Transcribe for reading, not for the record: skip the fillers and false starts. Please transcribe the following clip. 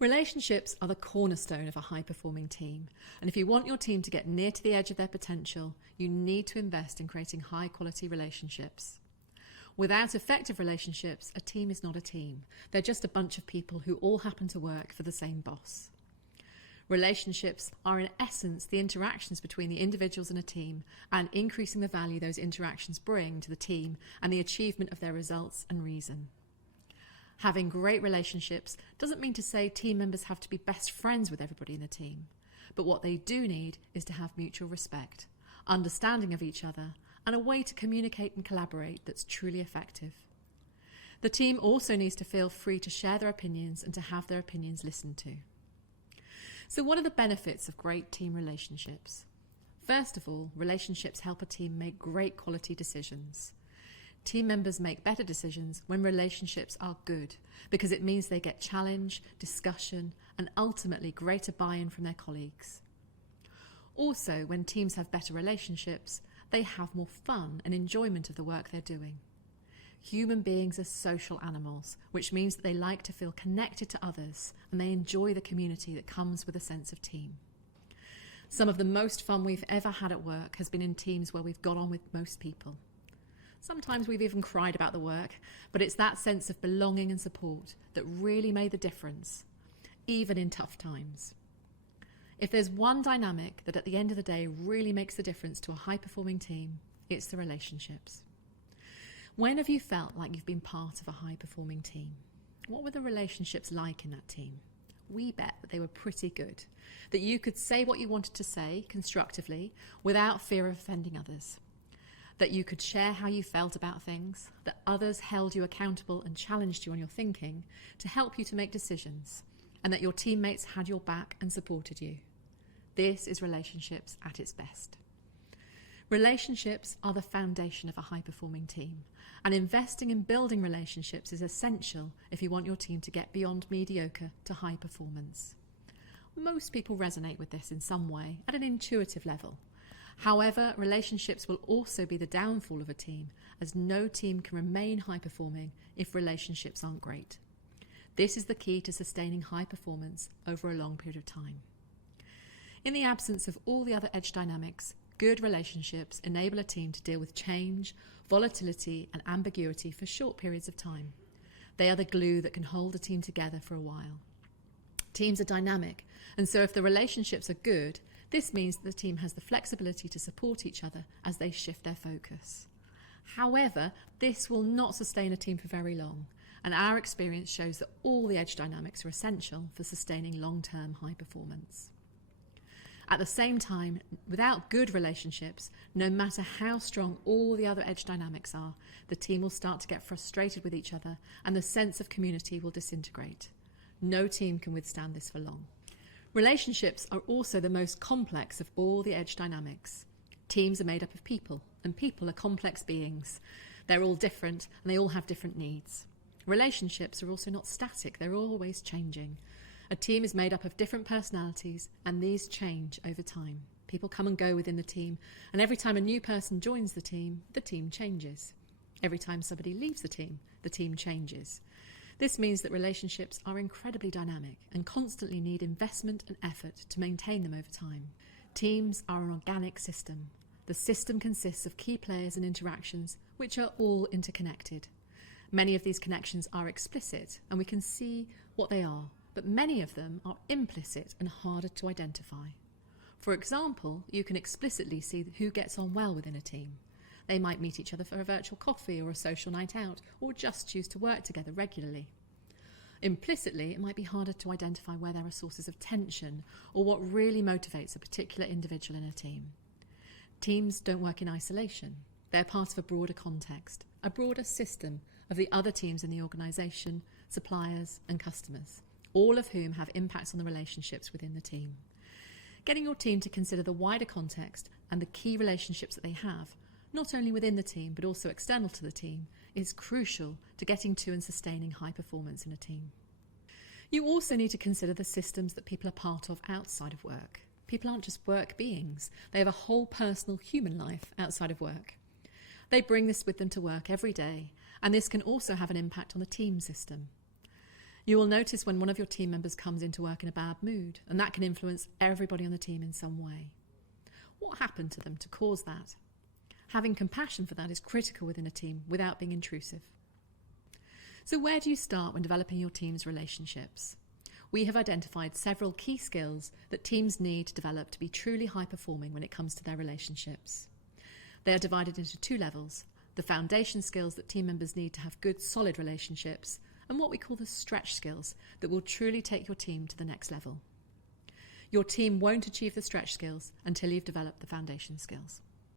Relationships are the cornerstone of a high-performing team, and if you want your team to get near to the edge of their potential, you need to invest in creating high-quality relationships. Without effective relationships, a team is not a team. They're just a bunch of people who all happen to work for the same boss. Relationships are in essence the interactions between the individuals in a team and increasing the value those interactions bring to the team and the achievement of their results and reason. Having great relationships doesn't mean to say team members have to be best friends with everybody in the team, but what they do need is to have mutual respect, understanding of each other, and a way to communicate and collaborate that's truly effective. The team also needs to feel free to share their opinions and to have their opinions listened to. So what are the benefits of great team relationships? First of all, relationships help a team make great quality decisions. Team members make better decisions when relationships are good because it means they get challenge, discussion, and ultimately greater buy-in from their colleagues. Also, when teams have better relationships, they have more fun and enjoyment of the work they're doing. Human beings are social animals, which means that they like to feel connected to others and they enjoy the community that comes with a sense of team. Some of the most fun we've ever had at work has been in teams where we've got on with most people. Sometimes we've even cried about the work, but it's that sense of belonging and support that really made the difference, even in tough times. If there's one dynamic that at the end of the day really makes the difference to a high-performing team, it's the relationships. When have you felt like you've been part of a high-performing team? What were the relationships like in that team? We bet that they were pretty good, that you could say what you wanted to say constructively without fear of offending others, that you could share how you felt about things, that others held you accountable and challenged you on your thinking to help you to make decisions, and that your teammates had your back and supported you. This is relationships at its best. Relationships are the foundation of a high-performing team, and investing in building relationships is essential if you want your team to get beyond mediocre to high performance. Most people resonate with this in some way at an intuitive level. However, relationships will also be the downfall of a team, as no team can remain high-performing if relationships aren't great. This is the key to sustaining high performance over a long period of time. In the absence of all the other edge dynamics, good relationships enable a team to deal with change, volatility, and ambiguity for short periods of time. They are the glue that can hold a team together for a while. Teams are dynamic, and so if the relationships are good, this means that the team has the flexibility to support each other as they shift their focus. However, this will not sustain a team for very long, and our experience shows that all the edge dynamics are essential for sustaining long-term high performance. At the same time, without good relationships, no matter how strong all the other edge dynamics are, the team will start to get frustrated with each other and the sense of community will disintegrate. No team can withstand this for long. Relationships are also the most complex of all the edge dynamics. Teams are made up of people, and people are complex beings. They're all different, and they all have different needs. Relationships are also not static, they're always changing. A team is made up of different personalities, and these change over time. People come and go within the team, and every time a new person joins the team changes. Every time somebody leaves the team changes. This means that relationships are incredibly dynamic and constantly need investment and effort to maintain them over time. Teams are an organic system. The system consists of key players and interactions which are all interconnected. Many of these connections are explicit and we can see what they are, but many of them are implicit and harder to identify. For example, you can explicitly see who gets on well within a team. They might meet each other for a virtual coffee or a social night out, or just choose to work together regularly. Implicitly, it might be harder to identify where there are sources of tension or what really motivates a particular individual in a team. Teams don't work in isolation. They're part of a broader context, a broader system of the other teams in the organisation, suppliers and customers, all of whom have impacts on the relationships within the team. Getting your team to consider the wider context and the key relationships that they have, not only within the team but also external to the team, is crucial to getting to and sustaining high performance in a team. You also need to consider the systems that people are part of outside of work. People aren't just work beings, they have a whole personal human life outside of work. They bring this with them to work every day, and this can also have an impact on the team system. You will notice when one of your team members comes into work in a bad mood, and that can influence everybody on the team in some way. What happened to them to cause that? Having compassion for that is critical within a team without being intrusive. So where do you start when developing your team's relationships? We have identified several key skills that teams need to develop to be truly high-performing when it comes to their relationships. They are divided into 2 levels: the foundation skills that team members need to have good, solid relationships, and what we call the stretch skills that will truly take your team to the next level. Your team won't achieve the stretch skills until you've developed the foundation skills.